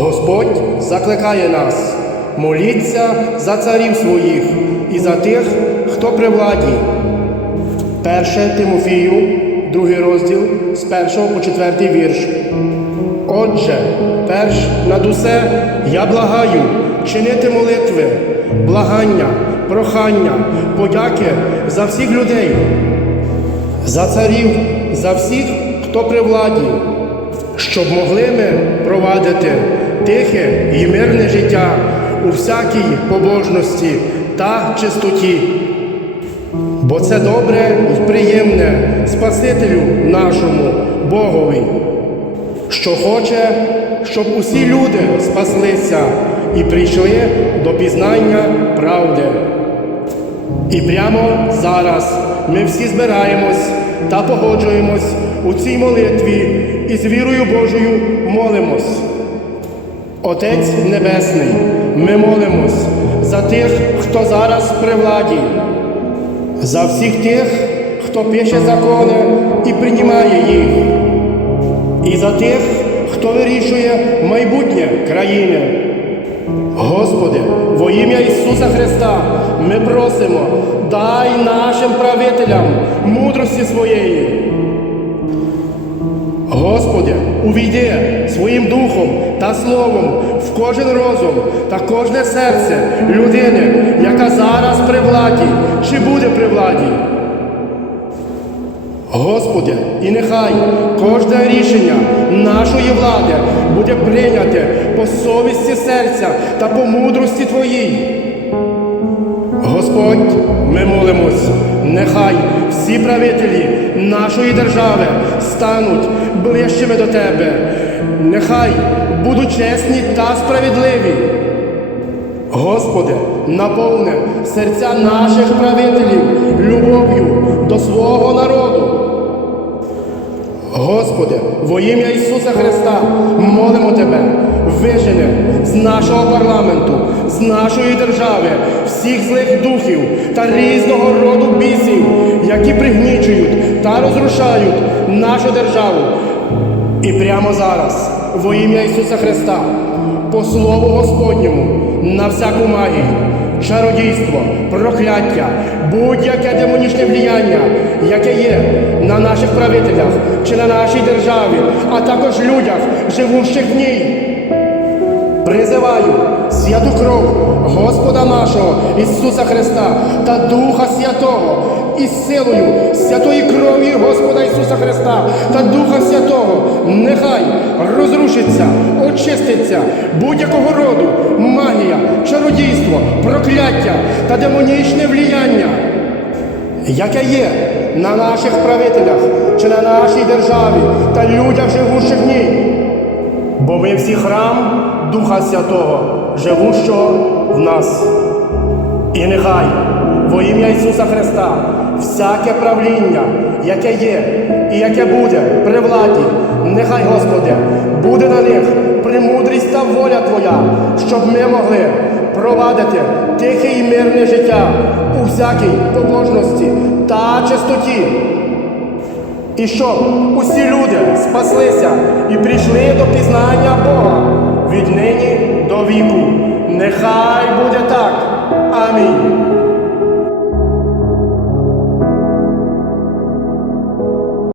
Господь закликає нас моліться за царів своїх і за тих, хто при владі. Перше Тимофію, другий розділ з першого по четвертий вірш. Отже, перш над усе я благаю чинити молитви, благання, прохання, подяки за всіх людей, за царів, за всіх, хто при владі, щоб могли ми провадити тихе і мирне життя у всякій побожності та чистоті. Бо це добре і приємне Спасителю нашому Богові, що хоче, щоб усі люди спаслися і прийшли до пізнання правди. І прямо зараз ми всі збираємось та погоджуємось у цій молитві і з вірою Божою молимось. Отець Небесний, ми молимось за тих, хто зараз при владі, за всіх тих, хто пише закони і приймає їх, і за тих, хто вирішує майбутнє країни. Господи, во ім'я Ісуса Христа ми просимо, дай нашим правителям мудрості своєї. Господи, увійди своїм духом та словом в кожен розум та кожне серце людини, яка зараз при владі чи буде при владі. Господи, і нехай кожне рішення нашої влади буде прийняте по совісті серця та по мудрості Твоїй. Господь, ми молимось, нехай всі правителі нашої держави стануть ближчими до Тебе, нехай будуть чесні та справедливі. Господи, наповни серця наших правителів любов'ю до свого народу. Господи, во ім'я Ісуса Христа молимо Тебе, вижени з нашого парламенту, з нашої держави, всіх злих духів та різного роду бісів, які пригнічують та розрушають нашу державу. І прямо зараз, во ім'я Ісуса Христа, по Слову Господньому, на всяку магію, чародійство, прокляття, будь-яке демонічне вліяння, яке є на наших правителях чи на нашій державі, а також людях, живущих в ній. Призиваю святу кров Господа нашого Ісуса Христа та Духа Святого і силою святої крові Господа Ісуса Христа та Духа Святого нехай розрушиться, очиститься будь-якого роду магія, та демонічне вліяння, яке є на наших правителях чи на нашій державі та людях, живущих в ній. Бо ми всі храм Духа Святого, живущого в нас. І нехай во ім'я Ісуса Христа всяке правління, яке є і яке буде при владі, нехай, Господи, буде на них премудрість та воля Твоя, щоб ми могли провадити тихе і мирне життя у всякій побожності та чистоті. І щоб усі люди спаслися і прийшли до пізнання Бога від нині до віку. Нехай.